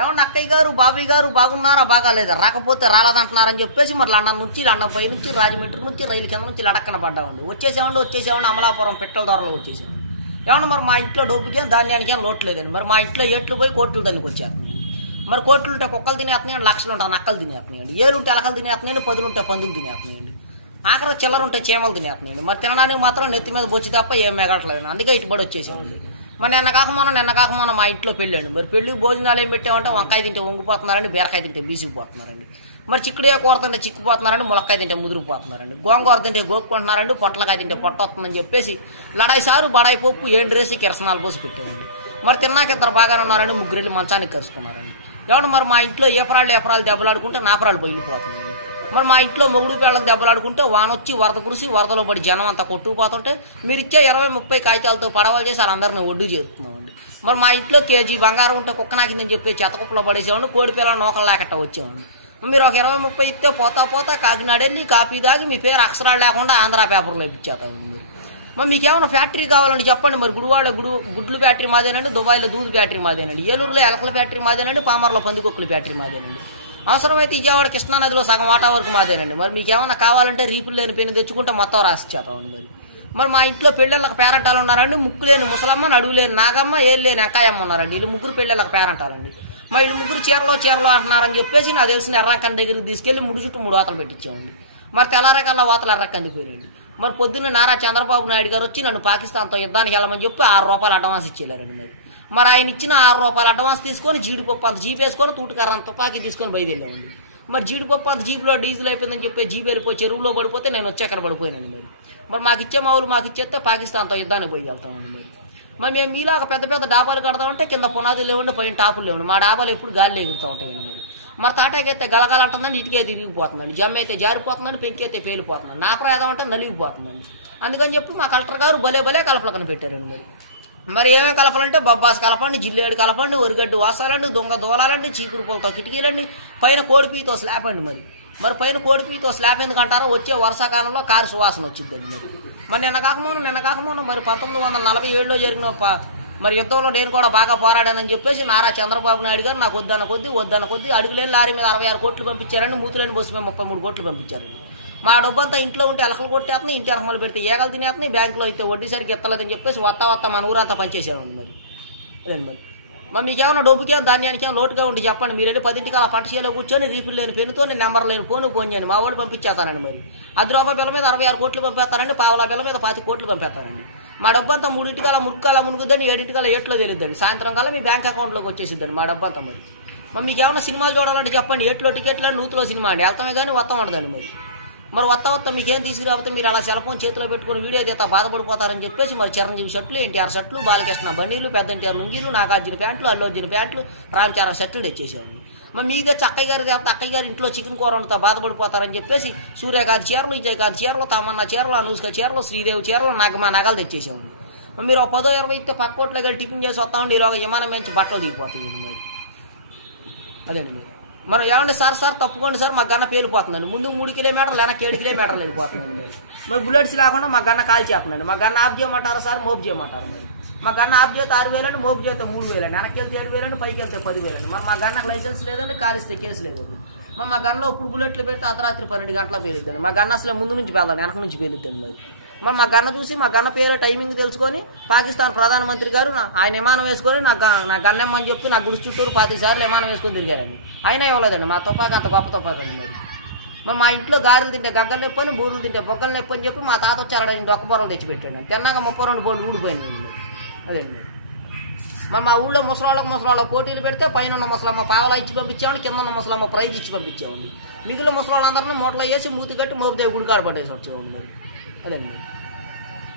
ఏమన్నా అక్కయ్య గారు బాబాయ్ గారు బాగున్నారా బాగాలేదా రాకపోతే రాలేదంటున్నారని చెప్పేసి మరి లండన్ నుంచి లండన్ పై నుంచి రాజమండ్రి నుంచి రైలు కింద నుంచి లడక్కన పడ్డామండి. వచ్చేసేవాళ్ళు అమలాపురం పెట్రోల్ ధరలో వచ్చేసేవాళ్ళు. ఏమన్నా మరి మా ఇంట్లో డబ్బుకేం ధాన్యానికి ఏం లోటు లేదండి. మరి మా ఇంట్లో ఏట్లు పోయి కోట్లు దానికి వచ్చారు. మరి కోట్లు ఉంటే కుక్కలు తినేస్తున్నాయండి, లక్షలు ఉంటాయి నక్కలు తినేస్తున్నాయండి, ఏలుంటే ఎలకలు తినేస్తున్నాయండి, పదులుంటే పందులు తినేస్తున్నాయండి, ఆఖరి చిల్లర ఉంటే చీమలు తినేస్తున్నాయండి. మరి తినడానికి మాత్రం నెత్తి మీద బొచ్చి తప్ప ఏం మిగలట్లేదు. అందుకే ఇటుబడి వచ్చేసేవాళ్ళు. మరి నిన్న కాక మొన్న మా ఇంట్లో పెళ్ళండి. మరి పెళ్ళి భోజనాలు ఏం పెట్టామంటే వంకాయ తింటే వంగిపోతున్నారండి, బీరకాయ తింటే బీసిపోతున్నారండి, మరి చిక్కుడుగా కూర తింటే చిక్కుపోతున్నారండి, ములక్కాయ తింటే ముదిరిపోతున్నారండి, గోంగూర తింటే గోక్కుంటున్నారండి, పొట్లకాయ తింటే పొట్ట వస్తుందని చెప్పేసి లడాయి సారు బడాయి పప్పు ఏంటి రేసి కిరసనాలు పోసి పెట్టారండి. మరి తిన్నాక ఇద్దరు బాగానే ఉన్నారండి, ముగ్గురెళ్ళి మంచానికి కలుసుకున్నారండి. ఎవడు మరి మా ఇంట్లో ఏపరాళ్ళు దెబ్బలాడుకుంటే నాపరాలు బయలుపోతున్నాయి. మరి మా ఇంట్లో మొగుడు పేళ్ళకి దెబ్బలాడుకుంటే వానొచ్చి వరద కురిసి వరదలో పడి జనం అంతా కొట్టుకుపోతుంటే మీరు ఇచ్చే 20-30 కాగితాలతో పడవలు చేసి వాళ్ళందరినీ ఒడ్డు చేస్తున్నామండి. మరి మా ఇంట్లో కేజీ బంగారం ఉంటే కుక్క నాకిందని చెప్పి చెత్తకుప్పలో పడేసేవాడిని, కోడి పిల్లలు నూకలు లేకట్ట వచ్చేవాడిని. మీరు ఒక 20-30 ఇస్తే పోతా కాకినాడ వెళ్ళి కాపీ దాగి మీ పేరు అక్షరాలు లేకుండా ఆంధ్ర పేపర్లో ఇచ్చేస్తాం. మరి మీకేమైనా ఫ్యాక్టరీ కావాలండి చెప్పండి. మరి గుడివాడ గుడ్లు ఫ్యాక్టరీ మాదేనండి, దుబాయ్లో దూద్ ఫ్యాక్టరీ మాదేనండి, ఏలూరులో ఎలకల ఫ్యాక్టరీ మాదేనండి, పామర్లో పందికొక్కుల ఫ్యాక్టరీ మాదేనండి, అవసరమైతే విజయవాడ కృష్ణానదిలో సగం వాటా వరకు మాదేనండి. మరి మీకు ఏమైనా కావాలంటే రీపులు లేని పెన్ను తెచ్చుకుంటే మొత్తం రాసిచ్చేతామండి. మరి మా ఇంట్లో పెళ్ళిళ్ళకి పేరంటాలు ఉన్నారండి, ముక్కు లేని ముసలమ్మ, నడువు లేని నాగమ్మ, ఏళ్ళు లేని ఎంకాయమ్మ ఉన్నారండి. వీళ్ళు ముగ్గురు పెళ్ళిళ్ళకి పేరంటాలండి. మా వీళ్ళు ముగ్గురు చీరలో అంటున్నారని చెప్పేసి నాకు తెలిసిన ఎర్రకంది దగ్గరికి తీసుకెళ్లి ముడి చుట్టూ 3 వాతలు పెట్టించామండి. మరి తెల్లారకల్లా వాతలు ఎర్రకంది పోయారండి. మరి పొద్దున్న నారా చంద్రబాబు నాయుడు గారు వచ్చి నన్ను పాకిస్తాన్తో యుద్ధానికి వెళ్ళమని చెప్పి 6 రూపాయలు అడ్వాన్స్ ఇచ్చేయారండి. మరి ఆయన ఇచ్చిన 6 రూపాయలు అడ్వాన్స్ తీసుకొని జీడిపప్పు అంత జీప్ వేసుకొని తూటుకర్ర అంత తుపాకీ తీసుకొని బయలుదేరామండి. మరి జీడిపప్పు అంత జీపులో డీజిల్ అయిపోయిందని చెప్పి జీప్ వెళ్ళిపోయి చెరువులో పడిపోతే నేను వచ్చి అక్కడ పడిపోయానండి. మరి మాకు ఇచ్చే మావులు మాకు ఇచ్చేస్తే పాకిస్తాన్తో యుద్ధానికి పోయి వెళ్తామండి. మరి మేము మీలాగా పెద్ద డాబాలు కడతామంటే కింద పునాదులు లేవండి, పైన టాపులు లేవండి. మా డాబాలు ఎప్పుడు గాలి ఎగురుతూ ఉంటాయండి. మరి తాటాకైతే గలగాలంటుందండి, ఇటుకే తిరిగిపోతుందండి, జమ్మ అయితే జారిపోతుందండి, పెంకి అయితే పేలిపోతుందండి, నా ప్రయాదం అంటే నలిగిపోతుందండి. అందుకని చెప్పి మా కలెక్టర్ గారు భలే కలపలకని పెట్టారండి. మరి ఏమేమి కలపాలంటే బొబ్బాస్ కలపండి, జిల్లేడు కలపండి, ఒరిగడ్డి వాసాలండి, దొంగ దోలాలండి, చీపురు పూలతో కిటికీలండి, పైన కోడిపీతో స్లాబ్ అండి. మరి పైన కోడిపీతో స్లాబ్ ఎందుకంటారో వచ్చే వర్షాకాలంలో కారు సువాసన వచ్చిందండి. మరి నిన్న కాకముందు మరి 1947లో జరిగిన మరి యుద్ధంలో నేను కూడా బాగా పోరాడానని చెప్పేసి నారా చంద్రబాబు నాయుడు గారు నాకు వద్దన్న కొద్ది అడుగులేని లారీ మీద 66 కోట్లు పంపించారండి, మూతులేని బస్సు మీద 33 కోట్లు పంపించారండి. మా డబ్బంతా ఇంట్లో ఉంటే ఎలకలు కొట్టేస్తున్నాయి, ఇంటి ఎలకమలు పెడితే ఏగలు తినేస్తున్నాయి, బ్యాంకులో అయితే వడ్డీ సరికి ఎత్తలేదని చెప్పేసి వత్తా మన ఊరంతా పనిచేసేవాళ్ళు. మరి మీకేమైనా డబ్బుకే ధాన్యానికి ఏమైనా లోటుగా ఉండి చెప్పండి. మీరు వెళ్ళి 10ంటికి అలా పంట చేలో కూర్చొని రీపులు లేని పెన్నుతో నెంబర్ లేని ఫోన్ చేయండి, మా వాడు పంపించేస్తారండి. మరి ₹10 బిల్ల మీద 66 కోట్లు పంపేస్తారండి, పావలా బిల్ల మీద 25 కోట్లు పంపేస్తారండి. మా డబ్బంతా 3ంటికల్లా మురుక్కలా మునుగుద్దండి, 7ంటికల్లా ఏట్లో తెలియద్దండి, సాయంత్రం కల్లా మీ బ్యాంక్ అకౌంట్లోకి వచ్చేసిద్దండి మా డబ్బంతా. మరి మీకు ఏమైనా సినిమాలు చూడాలంటే చెప్పండి, ఏట్లో టికెట్లు నూతులో సినిమా అండి, వెళ్తామే కానీ వత్తం ఉండదండి. మరి వత్త మీకేం తీసుకురాకపోతే మీరు అలా సెల్ ఫోన్ చేతిలో పెట్టుకుని వీడియో తీస్తా బాధపడిపోతారని చెప్పేసి మరి చిరంజీవి షర్ట్లు, ఎన్టీఆర్ షర్ట్లు, బాలకృష్ణ బండీలు, పెద్ద ఎన్టీఆర్ లుంగీలు, నాగార్జున ప్యాంట్లు, అల్లు అర్జున ప్యాంట్లు, రామ్ చరణ్ షర్ట్లు తెచ్చేసేవాళ్ళు. మరి మీదే అక్కయ్య గారి దేవత అక్కయ్య గారి ఇంట్లో చికెన్ కూర వండుతా బాధపడిపోతారని చెప్పేసి సూర్యకాంత్ చీరలు, విజయకాంత్ చీరలు, తమన్నా చీరలు, అనుష్క చీరలు, శ్రీదేవి చీరలు, మా నగలు తెచ్చేసేవాళ్ళు. మీరు ఒక 10-20 ఇస్తే పక్క కోట్లో వెళ్ళి టిఫిన్ చేసి వస్తామండి, ఈరోజు విమానం మంచి బట్టలు దిగిపోతాయి. అదేండి మనం ఏమంటే సార్ తప్పుకోండి సార్ మా గన్న పేలిపోతుందండి, ముందు 3 కిలోమీటర్లు వెనక్కి 7 కిలోమీటర్లు వెళ్ళిపోతుందండి. మరి బుల్లెట్స్ లేకుండా మా గన్న కాల్ చేస్తుందండి. మా గన్న ఆఫ్ చేయమంటారు సార్, మోపు చేయమంటారు. మా గన్న ఆఫ్ చేస్తే 6,000 అండి, మోపు చేస్తే 3,000 అండి, వెనక్కి వెళ్తే 7,000 అండి, పైకి వెళ్తే 10,000 అండి. మరి మా గన్నకు లైసెన్స్ లేదండి, కాలిస్తే కేసు లేదు. మా గన్నలో ఇప్పుడు బుల్లెట్లు పెడితే అర్ధరాత్రి 12 గంటల పేలుతుంది. మా గన్న అసలు ముందు నుంచి పేలుతాడు, వెనక నుంచి పేలుతుంది. మరి మా గన్న చూసి మా గన్న పేరు టైమింగ్ తెలుసుకొని పాకిస్తాన్ ప్రధానమంత్రి గారు ఆయన విమానం వేసుకొని నా గన్నెమ్మని చెప్పి నా గుడి చుట్టూరు 25 సార్లు విమానం వేసుకొని తిరిగారండి. అయినా ఇవ్వలేదండి, మా తుపాకి అంత గొప్ప తుపాకి అండి. మరి మా ఇంట్లో గారెలు తింటే గగ్గలు నొప్పని, బూరులు తింటే బొగ్గలు నొప్పి అని చెప్పి మా తాత వచ్చి 60 ఒక్క పొరం తెచ్చిపెట్టాడు. తిన్నాక 32 కోట్లు ఊడిపోయింది. అదేండి మరి మా ఊళ్ళో ముసలాళ్ళకు పోటీలు పెడితే పైన ఉన్న ముసలమ్మ పావలా ఇచ్చి పంపించామండి, కింద ఉన్న ముసలమ్మ ప్రైజ్ ఇచ్చి పంపించామండి. మిగిలిన ముసలాళ్ళందరినీ మూటలో వేసి మూతి కట్టి మోపితే గుడికాడ పడేసి వచ్చేవాళ్ళు. అదండి.